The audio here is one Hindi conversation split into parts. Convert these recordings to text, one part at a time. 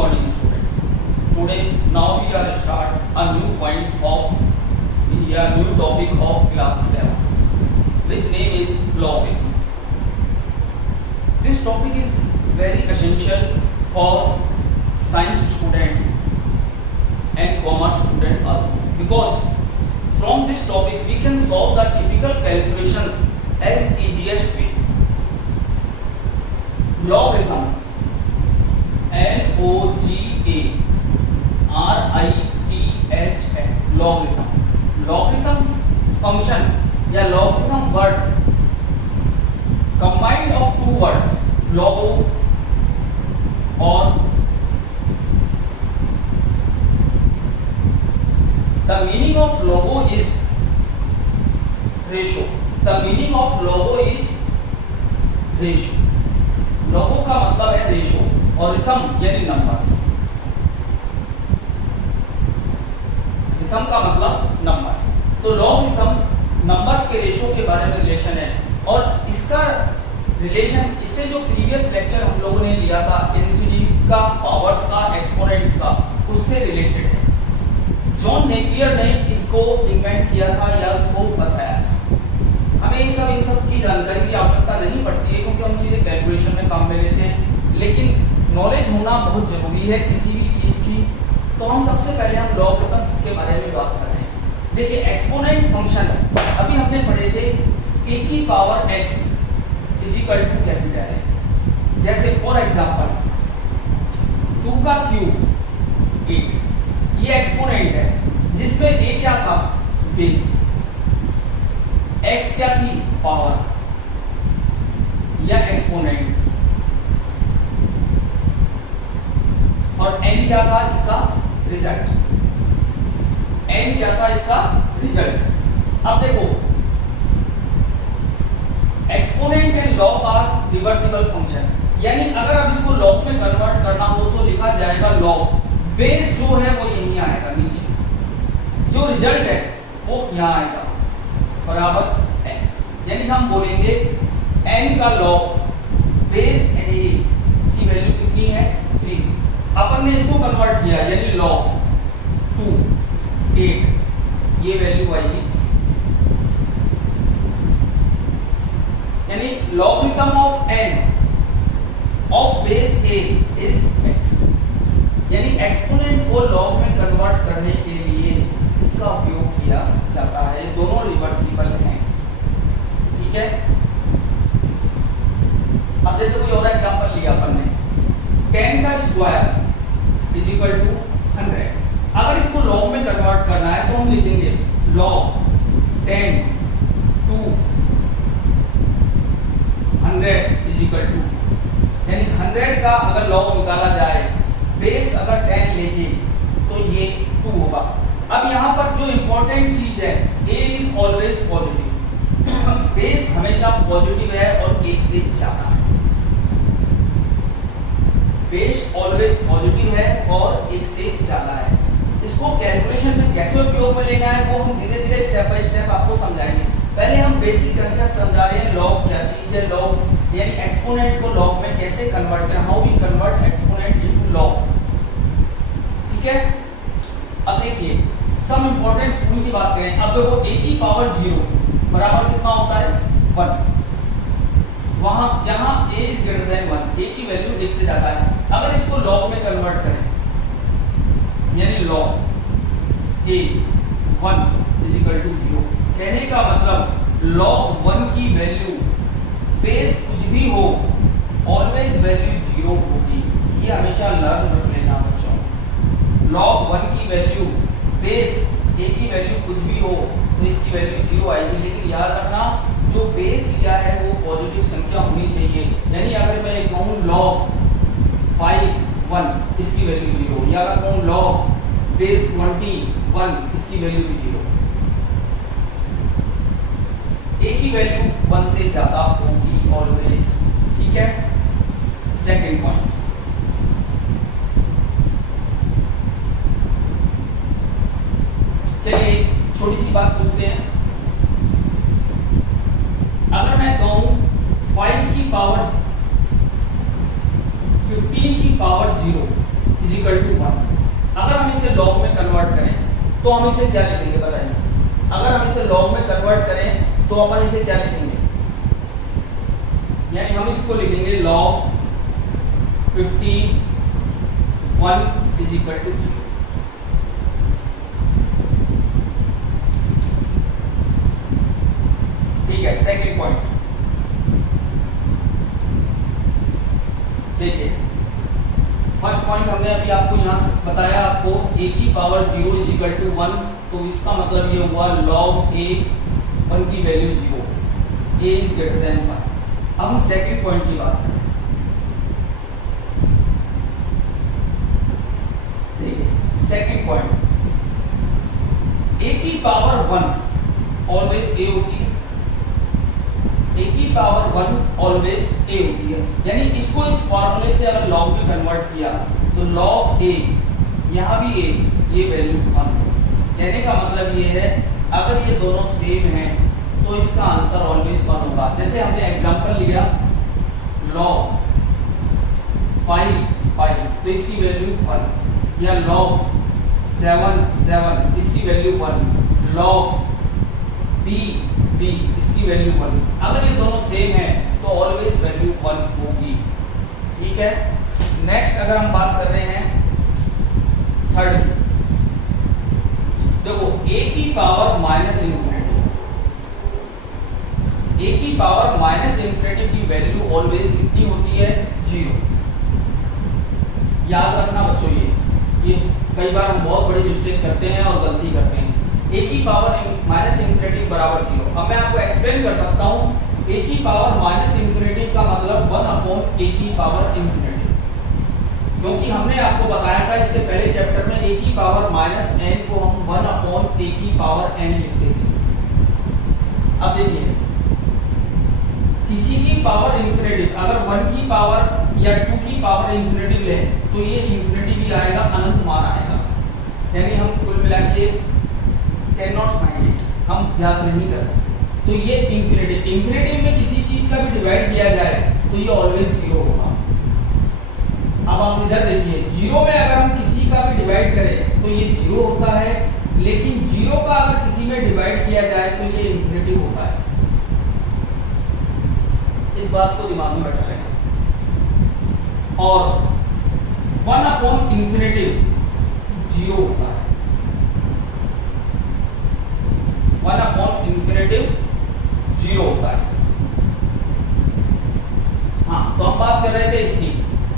morning students. Today now we are start a new point of a new topic of class 11 which name is logarithm. This topic is very essential for science students and commerce students also because from this topic we can solve the typical calculations as easiest way. Logarithm LOGARITHM logarithm function या logarithm word combined of two words logo और the meaning of logo is ratio. The meaning of logo is ratio. लोगो का मतलब है रेशो और रिथम यानी नंबर्स. रिथम का मतलब नंबर्स. तो लॉगरिथम नंबर्स के रेशो के बारे में रिलेशन है और इसका रिलेशन इससे जो प्रीवियस लेक्चर हम लोगों ने लिया था इंसिडेंस का, पावर्स का, एक्सपोनेंट्स का, उससे रिलेटेड है. जॉन नेपियर ने इसको इन्वेंट किया था या उसको बताया था. हमें इन सब की जानकारी की आवश्यकता नहीं पड़ती है क्योंकि हम सीधे कैलकुलेशन में काम में लेते हैं, लेकिन नॉलेज होना बहुत जरूरी है किसी भी चीज की. तो हम सबसे पहले हम लॉगरिथम के बारे में बात कर रहे हैं. देखिए एक्सपोनेंट फंक्शंस अभी हमने पढ़े थे a की power x is equal to capital है. जैसे फॉर एग्जांपल 2 का क्यूब 8 ये एक्सपोनेंट है जिसमें a क्या था बेस, x क्या थी पावर या एक्सपोनेंट और n क्या था इसका रिजल्ट. n क्या था इसका रिजल्ट. अब देखो exponent and log are reversible function, यानी अगर अब इसको लॉग में कन्वर्ट करना हो तो लिखा जाएगा लॉग. बेस जो है वो यहीं आएगा नीचे, जो रिजल्ट है वो यहाँ आएगा बराबर x. यानी हम बोलेंगे n का लॉग बेस a की वैल्यू कितनी है 3. अपन ने इसको कन्वर्ट किया यानी लॉग 2 8 ये वैल्यू आएगी. यानी logarithm of n of base a is x. यानी एक्सपोनेंट को लॉग में कन्वर्ट करने के लिए इसका उपयोग किया जाता है. दोनों रिवर्सिबल हैं. ठीक है. अब जैसे कोई और एग्जांपल लिया अपन ने 10 का स्क्वायर इज इक्वल टू 100. अगर इसको लॉग में कन्वर्ट करना है तो हम लिखेंगे log 10 to 100 is equal to, यानी 100 का अगर लॉग निकाला जाए बेस अगर 10 लेंगे तो ये 2 होगा. अब यहाँ पर जो इंपॉर्टेंट चीज है a is always positive. Base हमेशा पॉजिटिव है और 1 से ज्यादा है. बेस ऑलवेज पॉजिटिव है और 1 से ज्यादा है. इसको कैलकुलेशन में कैसे उपयोग में लेना है वो हम धीरे धीरे स्टेप बाय स्टेप आपको समझाएंगे. पहले हम बेसिक कंसेप्ट समझा रहे हैं. लॉग क्या चीज है, लॉग यानी एक्सपोनेंट को लॉग में कैसे कन्वर्ट करें, how we convert exponent into log. ठीक है. अब देखिए सम इंपॉर्टेंट फॉर्मूले की बात करें. अब देखो a की पावर 0 बराबर कितना होता है 1. वहां जहां a is greater than 1 a की वैल्यू 1 से ज्यादा है. अगर इसको लॉग में कन्वर्ट करें यानी log a 1 is equal to 0, कहने का मतलब लॉग 1 की वैल्यू बेस कुछ भी हो ऑलवेज वैल्यू 0 होगी. ये हमेशा लर्न रख लेना बच्चों. लॉग 1 की वैल्यू बेस a की वैल्यू कुछ भी हो तो इसकी वैल्यू 0 आएगी. लेकिन याद रखना जो बेस लिया है वो पॉजिटिव संख्या होनी चाहिए. यानी अगर मैं कहूँ log 5 1 इसकी वैल्यू 0, या अगर कहूँ log बेस 21 इसकी वैल्यू भी 0. a की वैल्यू 1 से ज्यादा होगी ऑलवेज. ठीक है. सेकंड पॉइंट, चलिए छोटी सी बात पूछते हैं. अगर मैं कहूं 5 की पावर 15 की power 0 is is equal to 1। अगर हम इसे लॉग में कन्वर्ट करें तो हम इसे क्या लिखेंगे बताइए? अगर हम इसे लॉग में कन्वर्ट करें तो अपन इसे क्या लिखेंगे? यानी हम इसको लिखेंगे log 15 1 इज इक्वल टू 0। ठीक है, सेकंड पॉइंट देखिए। फर्स्ट पॉइंट हमने अभी आपको यहां से बताया, आपको a की पावर 0 इज इक्वल टू 1, तो इसका मतलब ये हुआ log a 1 की value 0, a is greater than 1। अब हम सेकंड पॉइंट की बात करें। देखिए सेकंड पॉइंट, a की पावर 1 ऑलवेज a होती है, a की पावर 1 ऑलवेज a होती है। यानी इसको इस फॉर्मूले से अगर log में कन्वर्ट किया तो log a, यहां भी a, ये वैल्यू 1। कहने का मतलब ये है अगर ये दोनों सेम हैं तो इसका आंसर ऑलवेज 1 होगा। जैसे हमने एग्जांपल लिया log 5 तो इसकी वैल्यू 1, या log 7 इसकी वैल्यू 1, log b इसकी वैल्यू 1। अगर ये दोनों सेम है तो ऑलवेज वैल्यू 1 होगी। ठीक है, नेक्स्ट अगर हम बात कर रहे हैं थर्ड, देखो a की पावर माइनस इंफिनिटी, a की पावर माइनस इंफिनिटी की वैल्यू ऑलवेज कितनी होती है? 0। याद रखना बच्चों, ये कई बार हम बहुत बड़ी मिस्टेक करते हैं और गलती करते हैं। a की पावर माइनस इंफिनिटी बराबर 0। अब मैं आपको एक्सप्लेन कर सकता हूं, a की पावर माइनस इंफिनिटी का मतलब 1 अपॉन a की पावर इंफिनिटी, क्योंकि हमने आपको बताया था इससे पहले चैप्टर में a की पावर माइनस n को हम 1 अपॉन a की पावर n लिखते थे। अब देखिए किसी की पावर इंफिनिटी, अगर 1 की पावर या 2 की पावर इंफिनिटी लें तो ये इंफिनिटी भी आएगा, अनंत मान आएगा। यानी हम कुल मिला के कैन नॉट फाइंड इट, हम ज्ञात नहीं कर सकते। तो ये इंफिनिटी में किसी चीज का भी डिवाइड किया जाए तो ये ऑलवेज 0 होगा। अब आप इधर देखिए, 0 में अगर हम किसी का भी डिवाइड करें तो ये 0 होता है, लेकिन 0 का अगर किसी में डिवाइड किया जाए तो ये इंफिनिटी होता है। इस बात को दिमाग में बैठा लेना। और 1 अपॉन इंफिनिटी 0 होता है, 1 अपॉन इंफिनिटी 0 होता है। हाँ, तो हम बात कर रहे थे इसकी।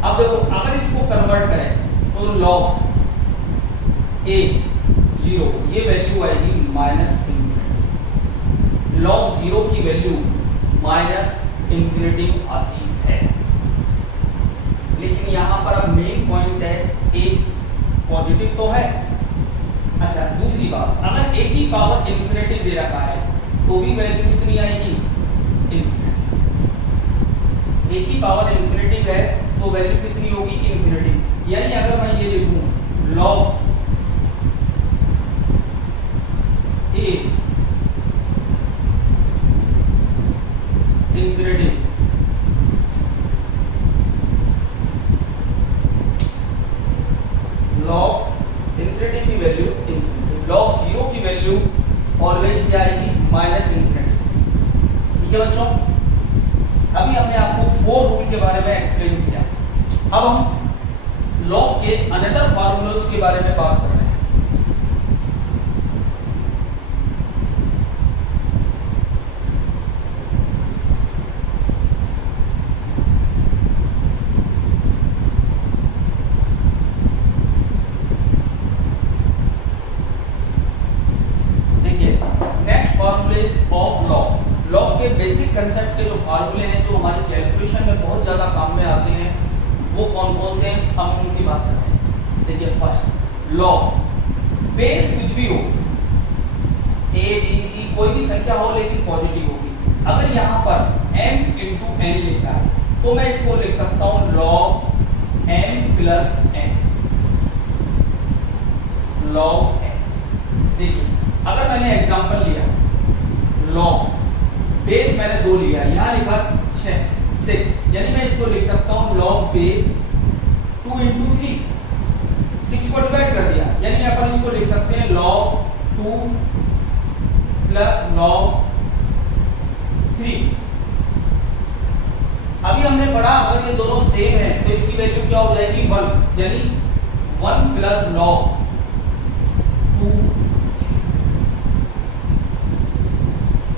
अब देखो अगर इसको कन्वर्ट करें तो log a 0, ये वैल्यू आएगी माइनस इंफिनिटी। log 0 की वैल्यू माइनस इंफिनिटी आती है। लेकिन यहां पर अब मेन पॉइंट है a पॉजिटिव तो है। अच्छा, दूसरी बात, अगर a की पावर इंफिनिटी दे रखा है तो भी वैल्यू कितनी आएगी? इंफिनिटी। a की पावर इंफिनिटी है तो वैल्यू कितनी होगी? इंफिनिटी। यानी अगर मैं ये लिखूं log a infinity log infinity की वैल्यू इंफिनिटी, log 0 की वैल्यू ऑलवेज क्या आएगी? Minus infinity. ठीक है बच्चों, अभी हमने आपको 4 रूल के बारे में एक्सप्लेन किया। अब हम लॉग के अनदर फार्मूलाज के बारे में बात कर रहे हैं। देखिए नेक्स्ट फार्मूलेज ऑफ लॉग। लॉग के बेसिक कंसेप्ट के जो फार्मूले हैं जो हमारी कैलकुलेशन में बहुत ज्यादा काम में आते हैं, वो कौन कौन से हैं हम उनकी बात कर रहे हैं। देखिए फर्स्ट, लॉग बेस कुछ भी हो, a b c कोई भी संख्या हो लेकिन पॉजिटिव होगी। अगर यहाँ पर m इंटू n लिखा है तो मैं इसको लिख सकता हूँ log m plus n, log n। देखिए अगर मैंने एग्जांपल लिया log बेस मैंने 2 लिया, यहाँ लिखा 6, यानी मैं इसको लिख सकता हूँ log base 2 into 3, plus log 3। अभी हमने पढ़ा अगर ये दोनों सेम है तो इसकी वैल्यू क्या हो जाएगी 1, यानी 1 प्लस लॉग 2।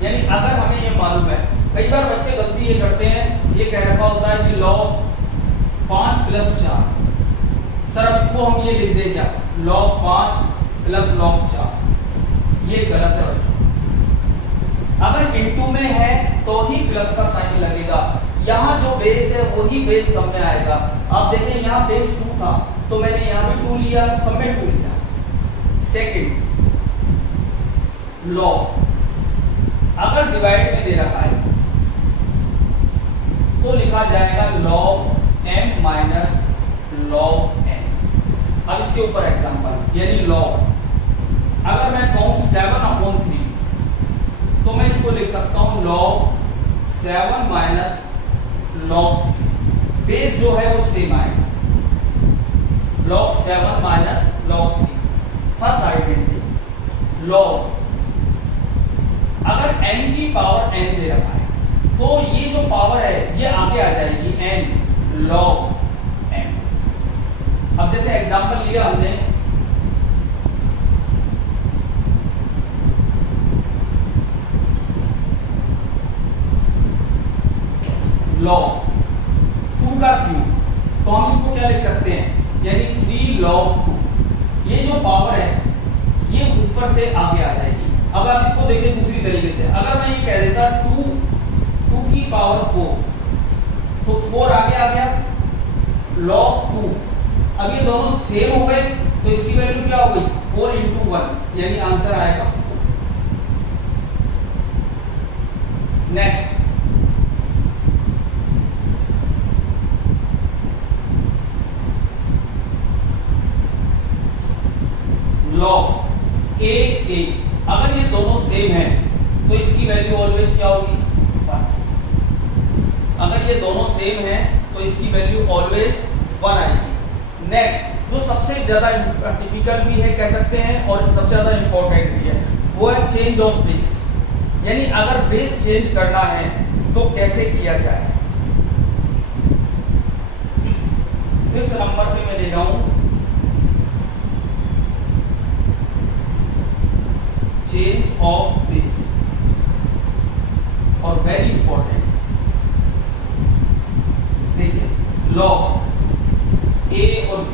यानी अगर हमें ये मालूम है, कई बार बच्चे गलती ये करते हैं, ये कह रखा होता है कि लॉग 5 प्लस 4। सर अब इसको हम ये लिख दें क्या, लॉग 5 प्लस लॉग 4। ये गलत है बच्चों। अगर इनटू में है तो ही प्लस का साइन लगेगा। यहाँ जो बेस है वही बेस सब में आएगा। आप देखें यहाँ बेस 2 था तो मैंने यहाँ भी 2 लिया, सब में 2 लिया। सेकंड, लॉग अगर डिवाइड में दे रखा है तो लिखा जाएगा log m minus log n। अब इसके ऊपर एग्जांपल, यानी log अगर मैं कहूं 7/3 तो मैं इसको लिख सकता हूं log 7 माइनस log 3। बेस जो है वो सेम आएगा, log 7 माइनस log 3 था साइड log अगर n की पावर n दे रखा है तो ये जो पावर है ये आगे आ जाएगी n log n। अब जैसे एग्जांपल लिया हमने log 2 का क्यूब, तो हम इसको क्या लिख सकते हैं, यानी 3 log 2। ये जो पावर है ये ऊपर से आगे आ जाएगी। अब आप इसको देखें दूसरी तरीके से, अगर मैं ये कह देता 2 की पावर 4 तो 4 आगे आ गया log 2। अब ये दोनों सेम हो गए तो इसकी वैल्यू क्या हो गई 4 × 1, यानी आंसर आएगा 4। नेक्स्ट log a, अगर ये दोनों सेम है तो इसकी वैल्यू ऑलवेज क्या होगी 1। अगर ये दोनों सेम है तो इसकी वैल्यू ऑलवेज 1 आएगी। नेक्स्ट जो सबसे ज्यादा टिपिकल भी है कह सकते हैं और सबसे ज्यादा इंपॉर्टेंट भी है वो है चेंज ऑफ बेस, यानी अगर बेस चेंज करना है तो कैसे किया जाए। 5th नंबर पे मैं ले रहा हूं चेंज ऑफ बेस, और वेरी इंपॉर्टेंट देखिए log a और b,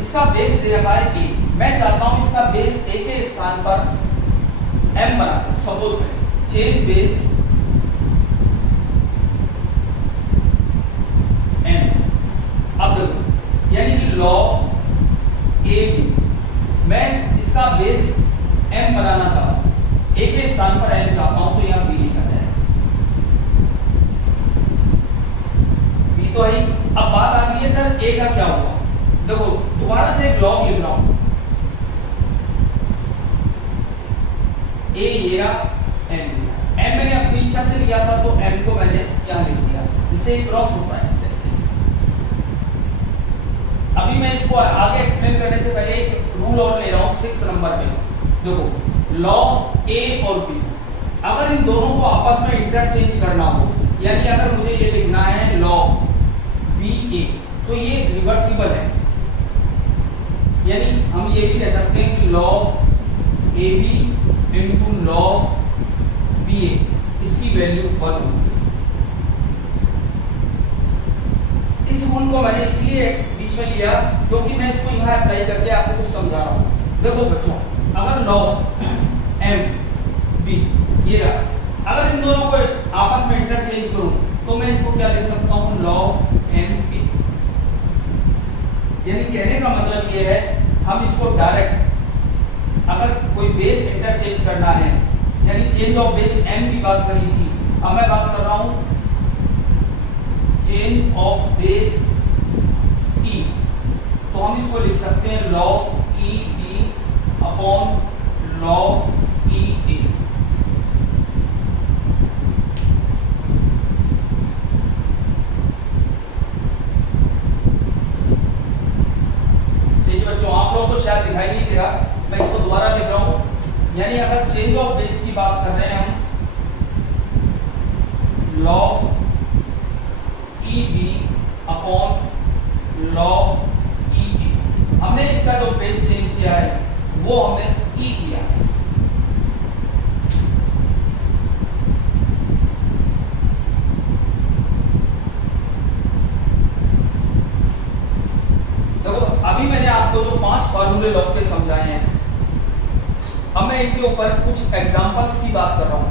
इसका बेस दे रखा है a, मैं चाहता हूं इसका बेस a के स्थान पर m बना दूं। सपोज करें चेंज बेस m। अब देखो यानी कि log a b, मैं इसका बेस m बनाना चाहता हूं, a के स्थान पर m चाहता हूं तो यहां b लिखा जाएगा। b तो है। अब बात आ गई है सर a का क्या होगा। देखो दोबारा से एक log लिख रहा हूं, a ये रहा m मैंने अपनी इच्छा से लिया था तो m को मैंने यहां लिख दिया, जिससे क्रॉस होता है। अभी मैं इसको आगे एक्सप्लेन करने से पहले एक रूल और ले रहा हूं 6th नंबर पे। देखो log a और b, अगर इन दोनों को आपस में इंटरचेंज करना हो, यानी अगर मुझे ये लिखना है log ba तो ये रिवर्सिबल है, यानी हम ये भी कह सकते हैं कि log ab into log ba, इसकी वैल्यू 1 होगी। इस रूल को मैंने इसलिए बीच में लिया क्योंकि मैं इसको यहाँ अप्लाई करके आपको कुछ समझा रहा हूँ। देखो बच्चों अगर log m b ये रहा, अगर इन दोनों को आपस में इंटरचेंज करूं तो मैं इसको क्या लिख सकता हूं log n a। यानी कहने का मतलब ये है हम इसको डायरेक्ट अगर कोई बेस इंटरचेंज करना है, यानी चेंज ऑफ बेस m की बात करी थी, अब मैं बात कर रहा हूं चेंज ऑफ बेस e, तो हम इसको लिख सकते हैं log e b upon log e a। देखिए बच्चों आप लोगों को शायद दिखाई नहीं दे रहा, मैं इसको दोबारा लिख रहा हूं, यानी अगर चेंज ऑफ बेस की बात कर रहे हैं हम, log EB upon log EB, हमने इसका जो बेस चेंज किया है वो हमने E किया है। देखो अभी मैंने आपको जो 5 फार्मूले लॉग के समझाए हैं, अब मैं इनके ऊपर कुछ एग्जांपल्स की बात कर रहा हूं।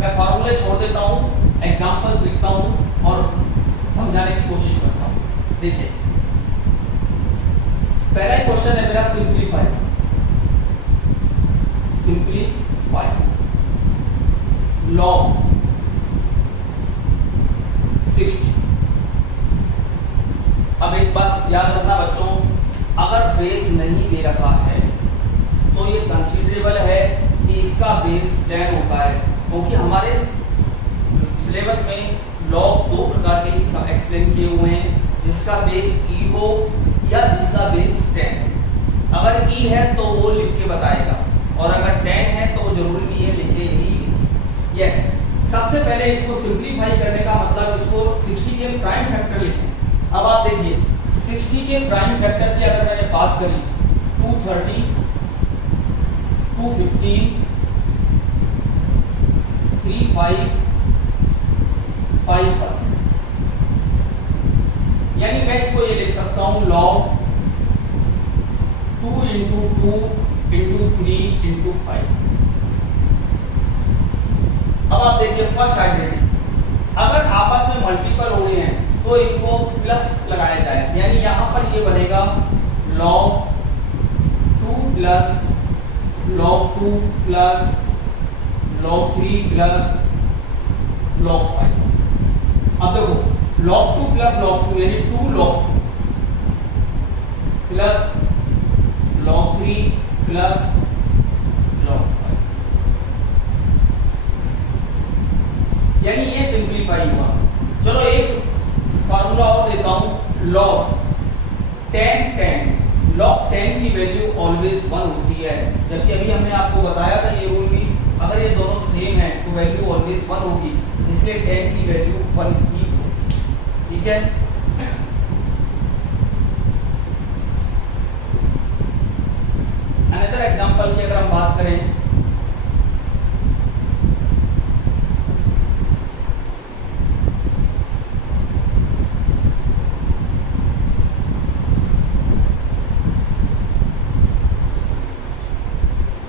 मैं फार्मूले छोड़ देता हूं, एग्जांपल्स लिखता हूं और समझाने की कोशिश करता हूं। देखिए पहला क्वेश्चन है मेरा सिंप्लीफाई log 60। अब एक बात याद रखना बच्चों, अगर बेस नहीं दे रखा है तो ये कंसीडरेबल है कि इसका बेस 10 होता है, क्योंकि हमारे सिलेबस में लॉग 2 प्रकार के ही एक्सप्लेन किए हुए हैं, जिसका बेस ई हो या जिसका बेस 10। अगर ई है तो वो लिख के बताएगा, और अगर 10 है तो वो जरूरी नहीं है लिखे ही। यस, सबसे पहले इसको सिंप्लीफाई करने का मतलब इसको 60 के प्राइम फैक्टर लिखें। अब आप देखिए 60 के प्राइम फैक्टर की अगर मैंने बात करी 230, 215, 35, 51, यानी मैं इसको ये लिख सकता हूं log 2 into 2 into 3 into 5। अब आप देखिए फर्स्ट आइडेंटिटी, अगर आपस में मल्टीपल हो रहे हैं तो इनको प्लस लगाया जाए, यानी यहां पर ये बनेगा log 2 plus log 2 plus log 3 plus log 5। अब देखो log 2 प्लस log 2 यानी 2 log 2 plus log 3 plus log 5, यानी ये सिंप्लीफाई हुआ। चलो एक फार्मूला और देता हूं, log 10 log 10 की वैल्यू ऑलवेज 1 होती है, जबकि अभी हमने आपको बताया था ये रूल भी, अगर ये दोनों सेम है तो वैल्यू ऑलवेज 1 होगी, इसलिए 10 की वैल्यू 1 ही होगी। ठीक है, अनदर एग्जांपल की अगर हम बात करें,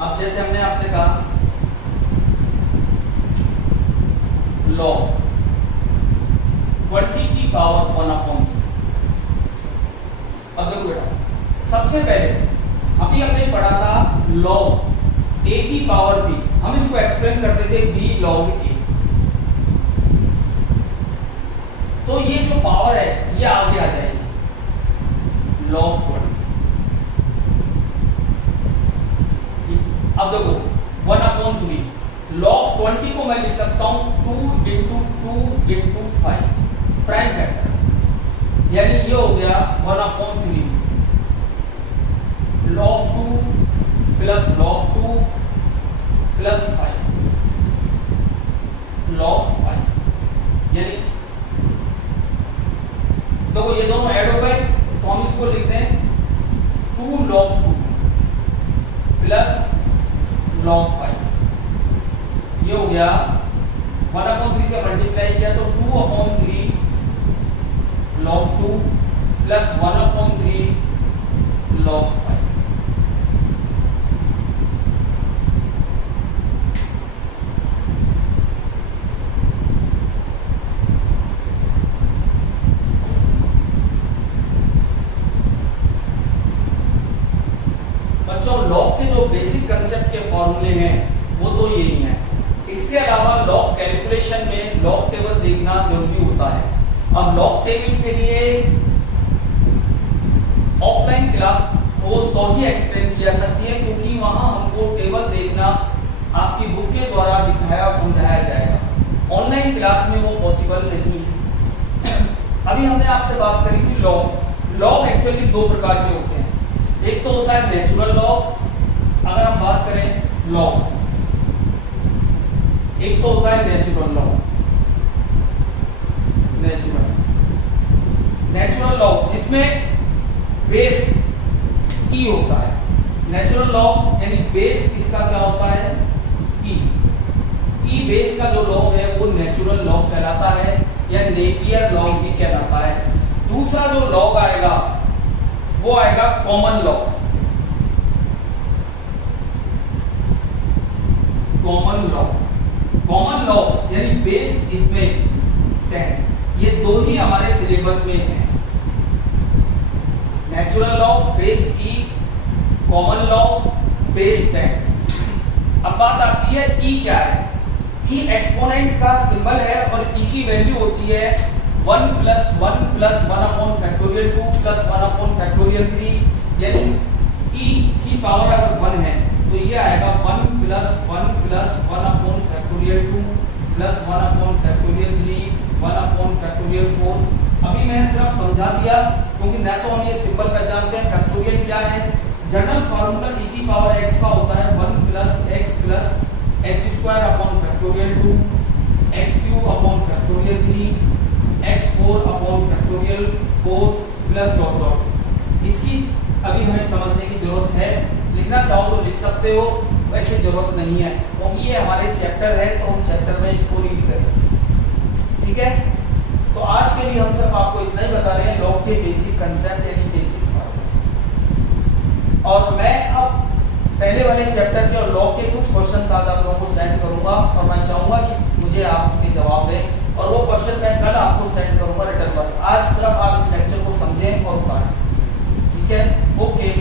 अब जैसे हमने आपसे कहा log 20 की पावर 1/3। अब देखो बेटा, सबसे पहले अभी हमने पढ़ा था log a की पावर b, हम इसको एक्सप्लेन करते थे b log a। तो ये जो पावर है ये आगे आ जाएगी log 20। अब देखो 1/3 log 20 को मैं लिख सकता हूं 2 into 2 into 5 प्राइम फैक्टर, यानी ये हो गया 1/3 log 2 plus log 2 plus 5 log 5, यानी देखो ये दोनों ऐड हो गए तो हम इसको लिखते हैं 2 log 2 प्लस log 5, ये हो गया 1/3 से मल्टीप्लाई किया तो 2/3 log 2 प्लस 1/3 log 5। बच्चों लॉग के जो बेसिक कंसेप्ट के फॉर्मूले हैं वो तो यही है, इसके अलावा लॉग कैलकुलेशन में लॉग टेबल देखना जरूरी होता है। अब लॉग टेबल के लिए ऑफलाइन क्लास हो तो ही एक्सप्लेन किया सकती है, क्योंकि वहां हमको टेबल देखना आपकी बुक के द्वारा दिखाया और समझाया जाएगा। ऑनलाइन क्लास में वो पॉसिबल पॉसिबल नहीं है। अभी हमने आपसे बात करी थी लॉग। लॉग एक्चुअली दो प्रकार के होते हैं। एक तो होता है नेचुरल लॉग, अगर हम बात करें लॉग, एक तो होता है नेचुरल लॉग। नेचुरल लॉग जिसमें बेस ई होता है। नेचुरल लॉग यानी बेस इसका क्या होता है, ई। ई बेस का जो लॉग है वो नेचुरल लॉग कहलाता है या नेपियर लॉग भी कहलाता है। दूसरा जो लॉग आएगा वो आएगा common log. Common log, common log यानी बेस इसमें 10, ये दो ही हमारे सिलेबस में है। नेचुरल लॉग बेस ई, कॉमन लॉग बेस 10। अब बात आती है ई क्या है। ई एक्सपोनेंट का सिंबल है और ई की वैल्यू होती है 1 + 1 + 1/2 + 1/3, यानी ई की पावर अगर 1 है तो ये आएगा 1 + 1 + 1/2 + 1/3 1/4। अभी मैंने सिर्फ समझा दिया क्योंकि ना तो हम ये सिंबल पहचानते हैं फैक्टोरियल क्या है। जनरल फार्मूला e की पावर x का होता है 1 + x + x² 2 x³ 3 x4 4 + इसकी अभी हमें समझने की जरूरत है। लिखना चाहो तो लिख सकते हो, वैसे जरूरत नहीं है क्योंकि ये हमारे चैप्टर है तो हम चैप्टर में इसको रीड करेंगे। ठीक है, तो आज के लिए हम सिर्फ आपको इतना ही बता रहे हैं लॉग के बेसिक कंसेप्ट यानी बेसिक फार्मूला। और मैं अब पहले वाले चैप्टर के और लॉग के कुछ क्वेश्चंस आज आप लोगों को सेंड करूंगा और मैं चाहूंगा कि मुझे आप उसके जवाब दें और वो क्वेश्चन मैं कल आपको सेंड